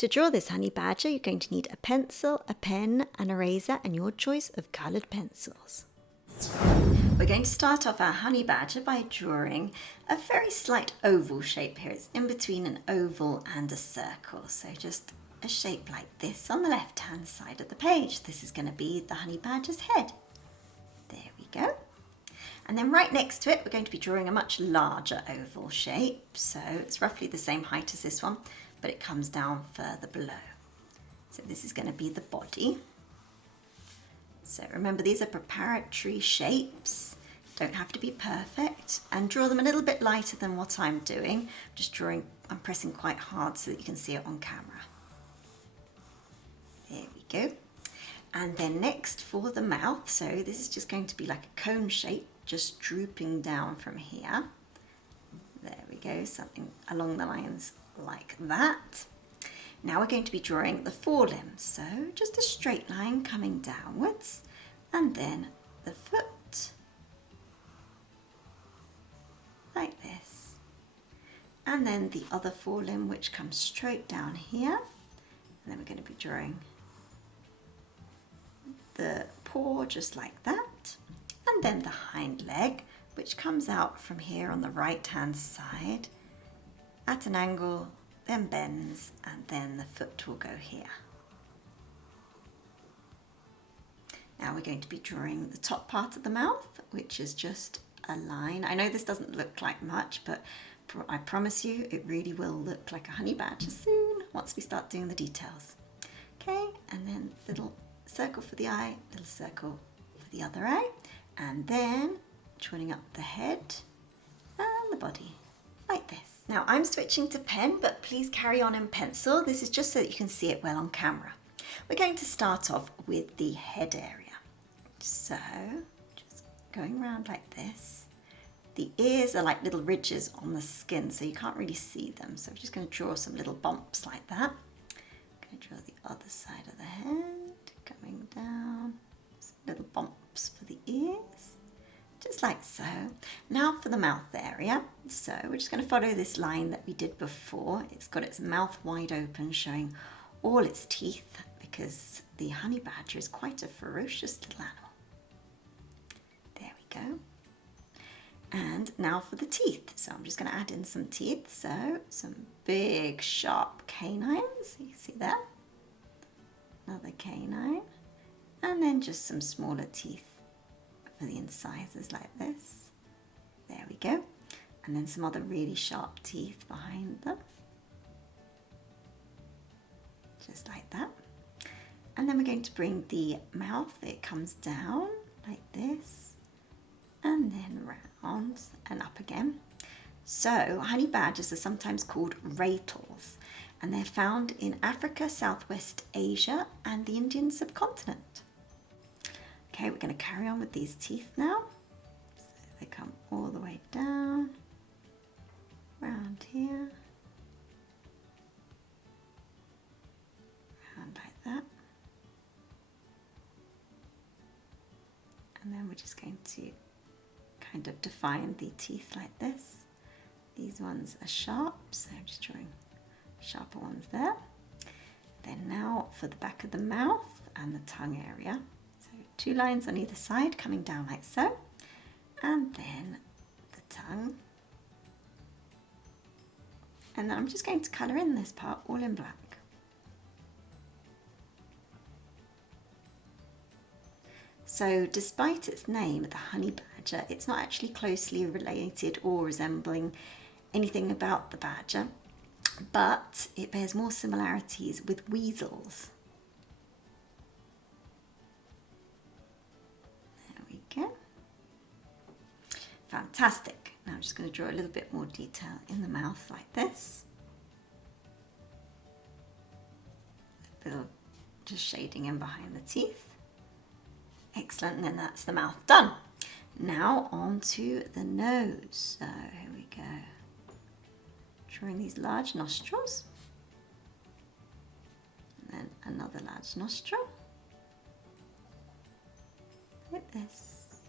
To draw this honey badger, you're going to need a pencil, a pen, an eraser, and your choice of coloured pencils. We're going to start off our honey badger by drawing a very slight oval shape here. It's in between an oval and a circle, so just a shape like this on the left hand side of the page. This is going to be the honey badger's head. There we go. And then right next to it, we're going to be drawing a much larger oval shape. So it's roughly the same height as this one, but it comes down further below. So this is going to be the body. So remember, these are preparatory shapes. Don't have to be perfect, and draw them a little bit lighter than what I'm doing. I'm pressing quite hard so that you can see it on camera. There we go. And then next for the mouth, so this is just going to be like a cone shape, just drooping down from here. There we go, something along the lines like that. Now we're going to be drawing the forelimbs, so just a straight line coming downwards, and then the foot, like this. And then the other forelimb, which comes straight down here, and then we're going to be drawing the paw just like that, and then the hind leg, which comes out from here on the right hand side at an angle, then bends, and then the foot will go here. Now we're going to be drawing the top part of the mouth, which is just a line. I know this doesn't look like much, but I promise you it really will look like a honey badger soon once we start doing the details. Okay, and then little circle for the eye, little circle for the other eye, and then joining up the head and the body like this. Now I'm switching to pen, but please carry on in pencil. This is just so that you can see it well on camera. We're going to start off with the head area. So just going around like this. The ears are like little ridges on the skin, so you can't really see them. So we're just going to draw some little bumps like that. I'm going to draw the other side of the head, coming down, some little bumps for the ears, just like so. Now for the mouth area. So we're just going to follow this line that we did before. It's got its mouth wide open, showing all its teeth, because the honey badger is quite a ferocious little animal. There we go. And now for the teeth. So I'm just going to add in some teeth. So some big sharp canines. You see that? Another canine. And then just some smaller teeth for the incisors like this. There we go. And then some other really sharp teeth behind them. Just like that. And then we're going to bring the mouth, it comes down like this, and then round and up again. So honey badgers are sometimes called ratels, and they're found in Africa, Southwest Asia, and the Indian subcontinent. Okay, we're going to carry on with these teeth now. So they come all the way down, round here, round like that. And then we're just going to kind of define the teeth like this. These ones are sharp, so I'm just drawing sharper ones there. Then now for the back of the mouth and the tongue area. So 2 lines on either side coming down like so. And then the tongue. And then I'm just going to colour in this part all in black. So despite its name, the honey badger, it's not actually closely related or resembling anything about the badger, but it bears more similarities with weasels. There we go. Fantastic. Now I'm just going to draw a little bit more detail in the mouth like this. A bit of just shading in behind the teeth. Excellent, and then that's the mouth done. Now on to the nose. So here we go. Drawing these large nostrils. And then another large nostril. Like this.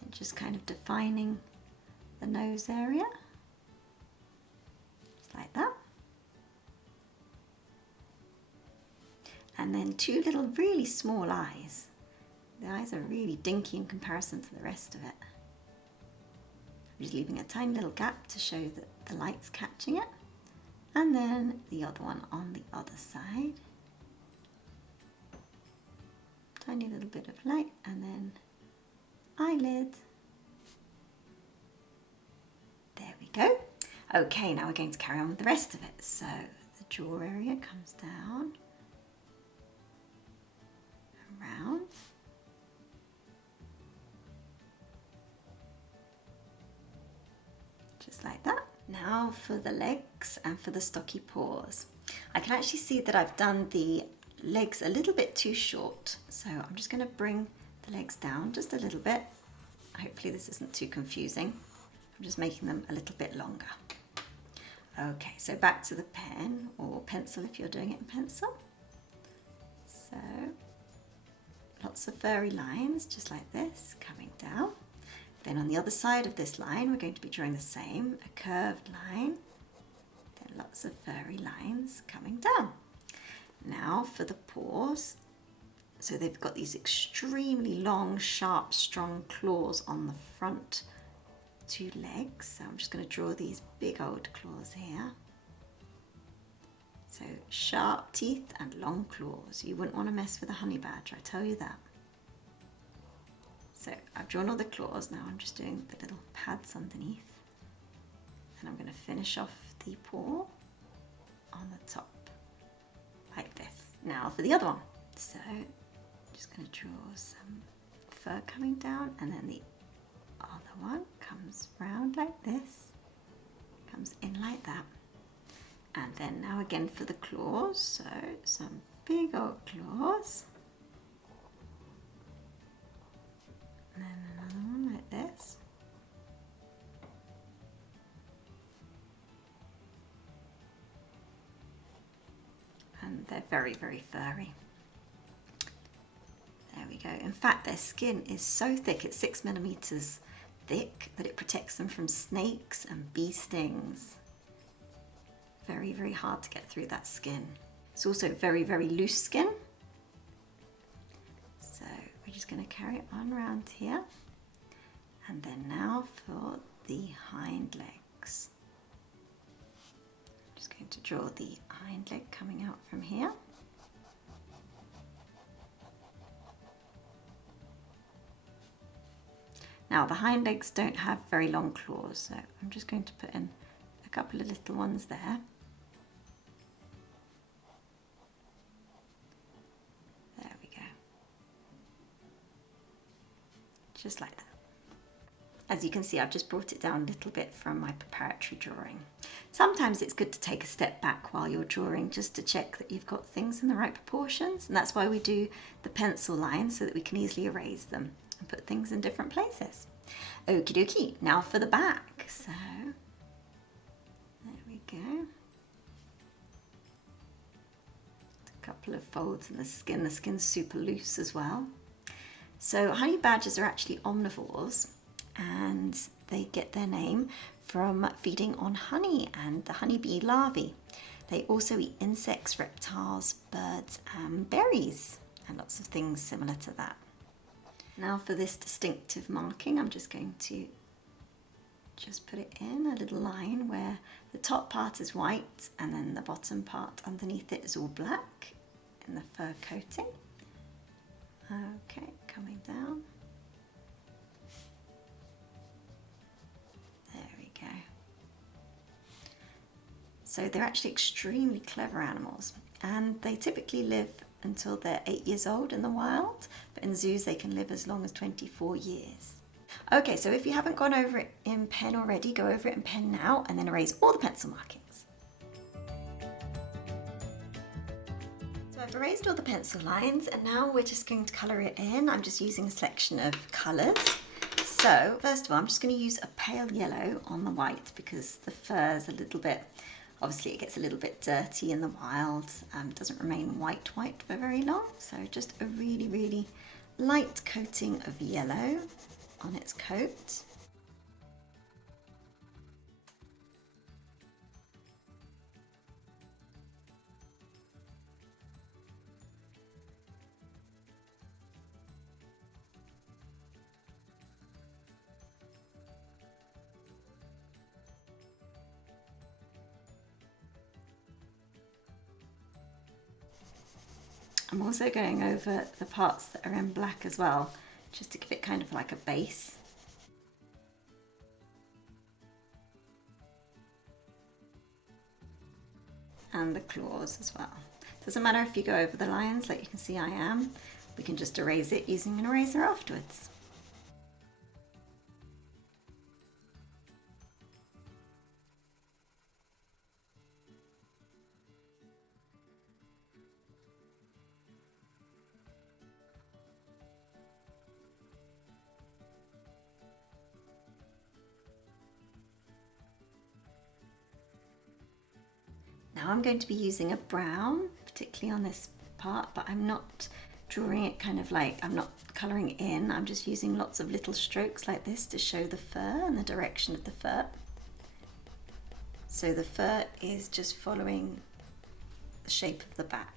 And just kind of defining the nose area. Just like that. and then two little really small eyes. The eyes are really dinky in comparison to the rest of it. I'm just leaving a tiny little gap to show that the light's catching it. And then the other one on the other side. Tiny little bit of light, and then eyelid. There we go. Okay, now we're going to carry on with the rest of it. So the jaw area comes down, around. Just like that. Now for the legs and for the stocky paws. I can actually see that I've done the legs a little bit too short, so I'm just going to bring the legs down just a little bit. Hopefully this isn't too confusing. I'm just making them a little bit longer. Okay, so back to the pen or pencil if you're doing it in pencil. So lots of furry lines just like this coming down. Then on the other side of this line we're going to be drawing the same, a curved line. Then lots of furry lines coming down. Now for the paws, so they've got these extremely long, sharp, strong claws on the front two legs. So I'm just going to draw these big old claws here. So sharp teeth and long claws. You wouldn't want to mess with a honey badger, I tell you that. So I've drawn all the claws, now I'm just doing the little pads underneath. And I'm going to finish off the paw on the top. Like this. Now for the other one. So I'm just going to draw some fur coming down, and then the other one comes round like this, comes in like that. And then now again for the claws, so some big old claws. And then another one like this. And they're very, very furry. There we go. In fact, their skin is so thick, it's 6 millimeters thick, that it protects them from snakes and bee stings. Very, very hard to get through that skin. It's also very, very loose skin. So we're just going to carry it on around here. And then now for the hind legs. I'm just going to draw the hind leg coming out from here. Now the hind legs don't have very long claws, so I'm just going to put in a couple of little ones there. There we go. Just like that. As you can see, I've just brought it down a little bit from my preparatory drawing. Sometimes it's good to take a step back while you're drawing just to check that you've got things in the right proportions, and that's why we do the pencil lines, so that we can easily erase them and put things in different places. Okie dokie, now for the back. So there we go. A couple of folds in the skin. The skin's super loose as well. So honey badgers are actually omnivores, and they get their name from feeding on honey and the honeybee larvae. They also eat insects, reptiles, birds and berries, and lots of things similar to that. Now for this distinctive marking, I'm just going to just put it in a little line where the top part is white and then the bottom part underneath it is all black in the fur coating. Okay, coming down. There we go. So they're actually extremely clever animals, and they typically live until they're 8 years old in the wild, but in zoos they can live as long as 24 years. Okay, so if you haven't gone over it in pen already, go over it in pen now and then erase all the pencil markings. So I've erased all the pencil lines, and now we're just going to colour it in. I'm just using a selection of colours. So first of all, I'm just going to use a pale yellow on the white because the fur's a little bit, obviously it gets a little bit dirty in the wild, doesn't remain white for very long, so just a really, really light coating of yellow on its coat. I'm also going over the parts that are in black as well, just to give it kind of like a base. And the claws as well. Doesn't matter if you go over the lines, like you can see I am. We can just erase it using an eraser afterwards. Now I'm going to be using a brown, particularly on this part, but I'm not drawing it kind of like, I'm not colouring in, I'm just using lots of little strokes like this to show the fur and the direction of the fur. So the fur is just following the shape of the back.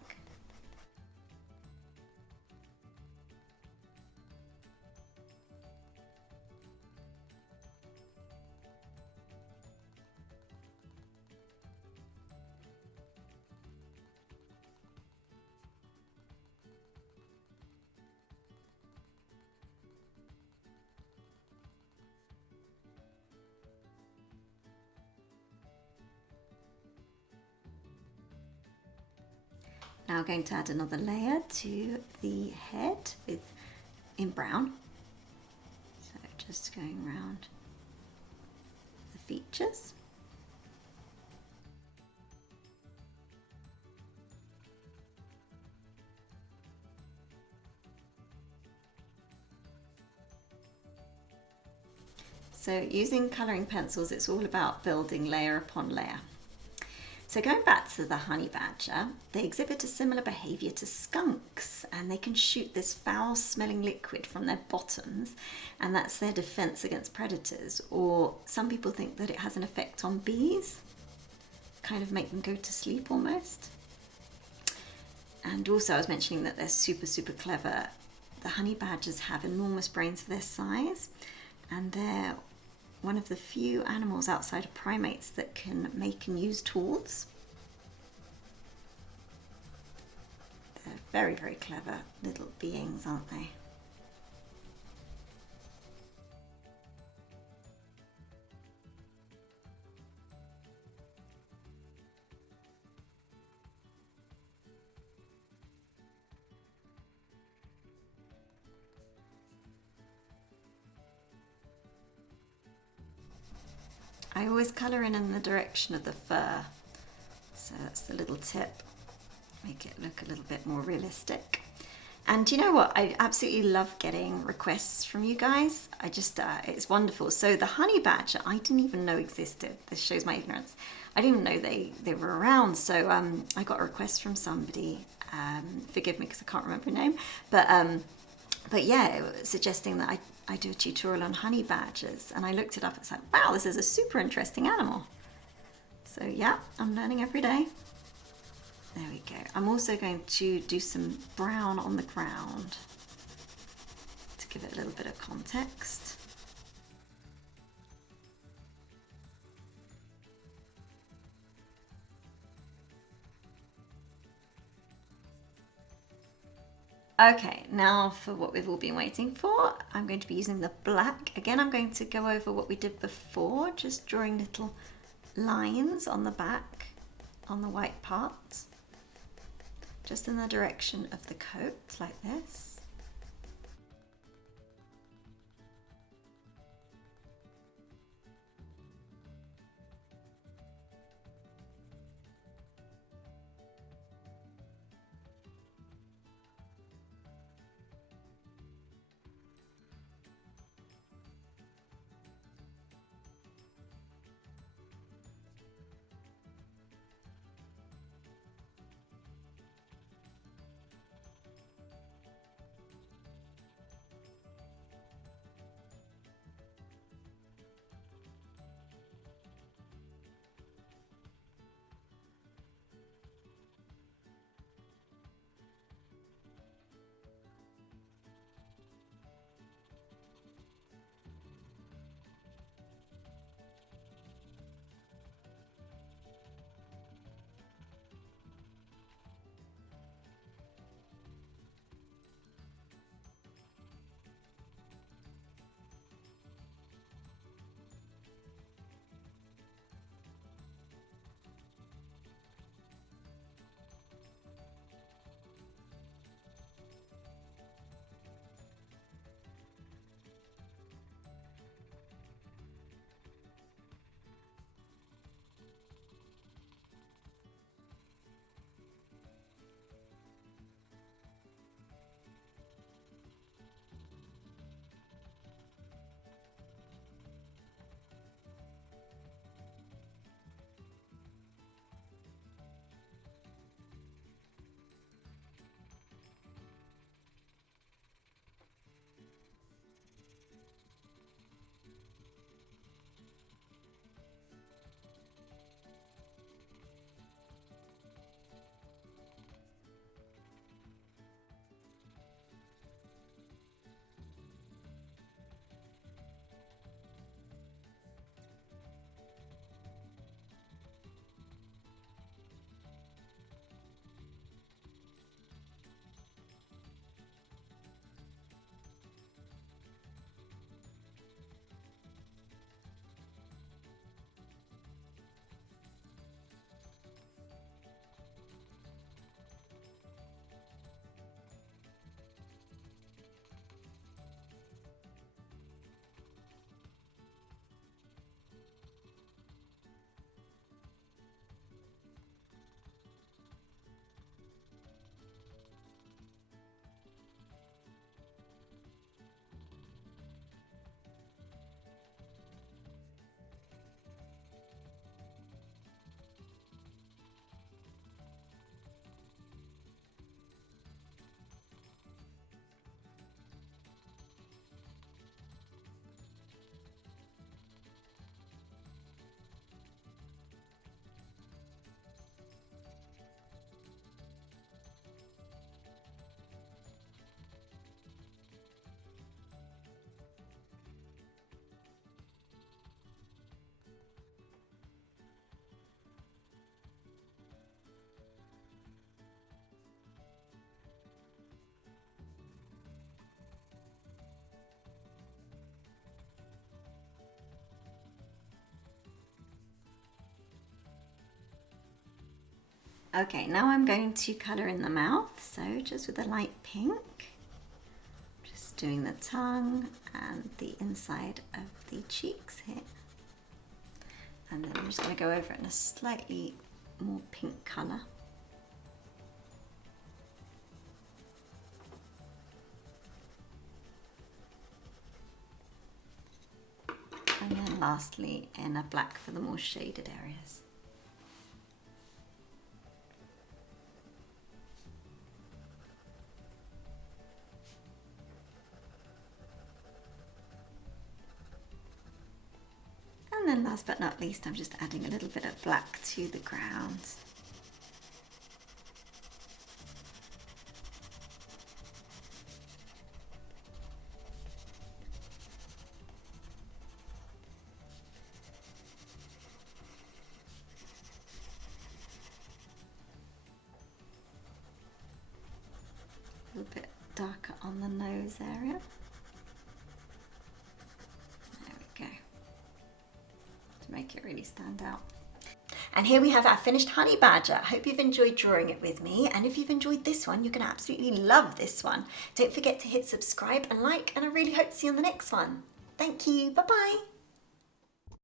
Now I'm going to add another layer to the head in brown. So just going around the features. So using colouring pencils, it's all about building layer upon layer. So going back to the honey badger, they exhibit a similar behaviour to skunks, and they can shoot this foul smelling liquid from their bottoms, and that's their defence against predators. Or some people think that it has an effect on bees, kind of make them go to sleep almost. And also I was mentioning that they're super clever. The honey badgers have enormous brains for their size, and they're one of the few animals outside of primates that can make and use tools. They're very clever little beings, aren't they? I always colour in the direction of the fur, so that's the little tip, make it look a little bit more realistic. And you know what, I absolutely love getting requests from you guys. I just, it's wonderful. So the honey badger, I didn't even know existed. This shows my ignorance. I didn't even know they were around. So I got a request from somebody, forgive me because I can't remember her name, but yeah, suggesting that I do a tutorial on honey badgers, and I looked it up. It's like, wow, this is a super interesting animal. So yeah, I'm learning every day. There we go. I'm also going to do some brown on the ground to give it a little bit of context. Okay, now for what we've all been waiting for, I'm going to be using the black. Again, I'm going to go over what we did before, just drawing little lines on the back, on the white parts, just in the direction of the coat, like this. Okay, now I'm going to colour in the mouth, so just with a light pink. Just doing the tongue and the inside of the cheeks here. And then I'm just going to go over it in a slightly more pink colour. And then lastly in a black for the more shaded areas. And then last but not least, I'm just adding a little bit of black to the ground. A little bit darker on the nose area. There we go. To make it really stand out. And here we have our finished honey badger. I hope you've enjoyed drawing it with me, and if you've enjoyed this one, you're going to absolutely love this one. Don't forget to hit subscribe and like, and I really hope to see you on the next one. Thank you. Bye bye.